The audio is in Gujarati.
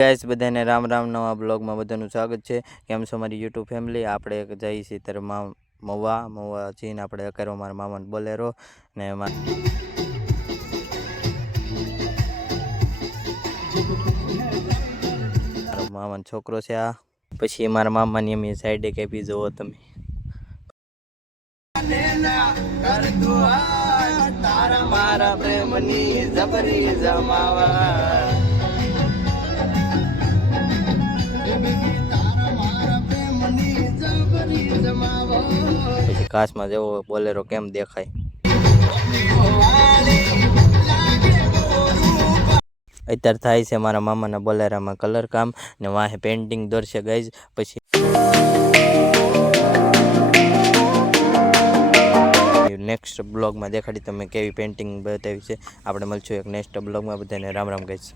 ગાઈસ બધાને રામ રામ નવા બ્લોગમાં બધાનું સ્વાગત છે। કેમ છો મારી યુટ્યુબ ફેમિલી? આપણે જઈએ છીએ ત્યારે મવા જઈને આપણે કરો મારા મામાને બોલેરો ને મારો મામાનો છોકરો છે આ। પછી મારા મામાની એમ સાઈડે કેપી જુઓ તમે। મારા પ્રેમની જબરી જમાવા પછી કાચમાં જેવો બોલેરો કેમ દેખાય। અત્યારે થાય છે મારા મામાના બોલેરામાં કલર કામ ને વાહે પેન્ટિંગ દોરશે ગાઈઝ। પછી નેક્સ્ટ બ્લોગમાં દેખાડી તમે કેવી પેન્ટિંગ બતાવી છે। આપણે મળશું એક નેક્સ્ટ બ્લોગમાં। બધાને રામ રામ ગાઈઝ।